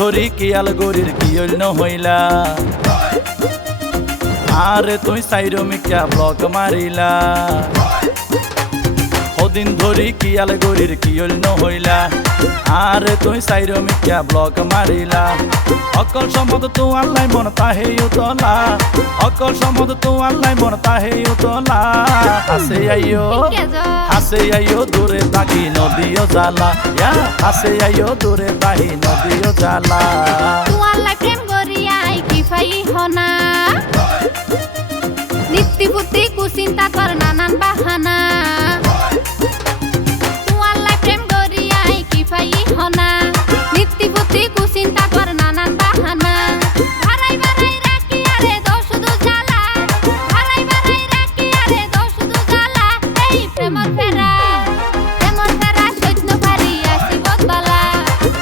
ধরি কিয়াল গরির কি অন্য হইলা? আরে তুই সাইরমিকা ব্লক মারিলা। ওদিন ধরি কিয়াল গরির কি হইল হইলা আরে তুই সাইরো মিকা ব্লক মারিলা। অকল সম্পদ তু আল্লাহ মন তাহে উতলা। অকল সম্পদ তু আল্লাহ মন তাহে উতলা। আসে আইও হাসে আইও দূরে তাকি নদীও জ্বালা। ইয়া হাসে আইও দূরে তাহি নদীও জ্বালা। তুয়াল্লাই প্রেম গরিয়াই কি ফাই হনা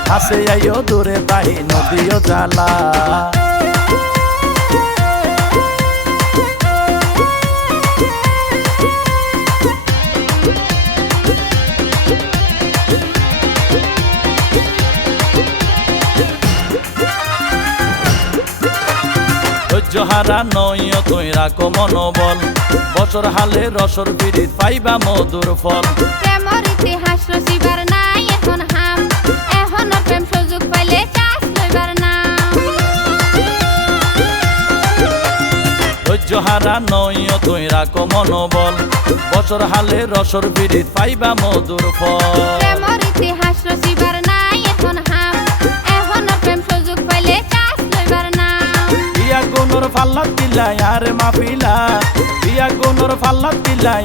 হাসে আইও দূরে তাহি নদীও জ্বালা। ধৈর্য হারা নইও তুই রাখো মনোবল। বছর হালে রসর বিড়িত পাইবা মধুর ফল। প্রেমর ইতিহাস রচিবার ধৈর্য হারা নইও তুই রাখো মনোবল। বছর হালে রসর বিড়িত পাইবা মধুর ফল। প্রেমর ইতিহাস রচিবার নাই এখন হাম। এখন প্রেম সুযোগ পাইলে চাষ লইবার নাম। ইয়া মাফিলা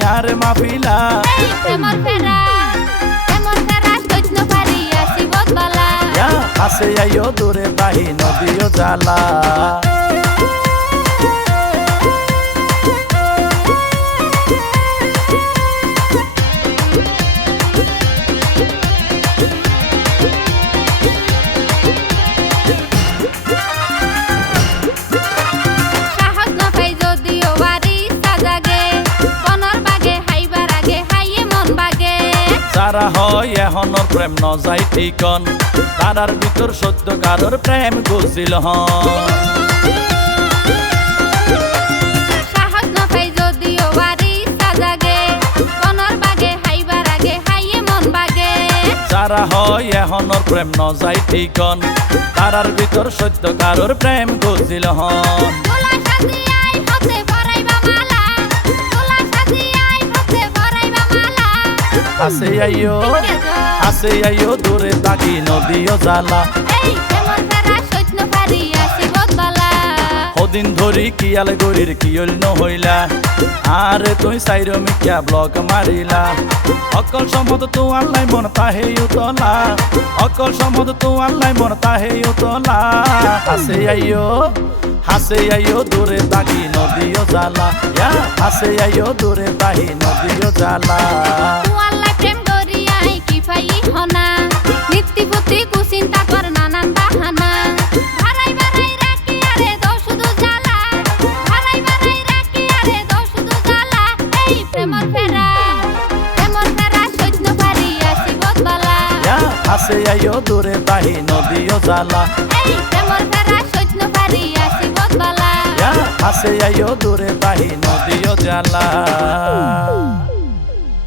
ইয়া মাফিলা প্রেমর ফেরা প্রেমর ফেরা পারি আসি ইয়া আইও দূরে তাহি নদীও জ্বালা। এখনর প্রেম ন যাই ঠিকন তারার ভিতর সত্য কারোর প্রেম গুছিল হন। যারা হয় এখনর প্রেম ন যাই ঠিকন তারার ভিতর সত্য কারোর প্রেম হন। তোলা সাজিয়াই হাসে আইও দূরে তাকি নদীও বদলা হদিন ধরি কিয়াল গরির কিয়ল নহইলা। আরে তুই সাইরো মিকিয়া ব্লক মারিলা। অকল সম্পদ তো আল্লাহ মন তাহে উতলা। অকল সম্পদ তো আল্লাহ মন তাহে উতলা। হাসে আইও হাসে আইও দূরে তাকি নদীও জালা হাসে আইও দূরে তাহি নদীও জ্বালা। হাসে আইও দূরে তাহি নদীও জালা এই প্রেমর ফেরা সৈন্য পারি আসি বদলা ইয়া আইও দূরে তাহি নদীও জ্বালা।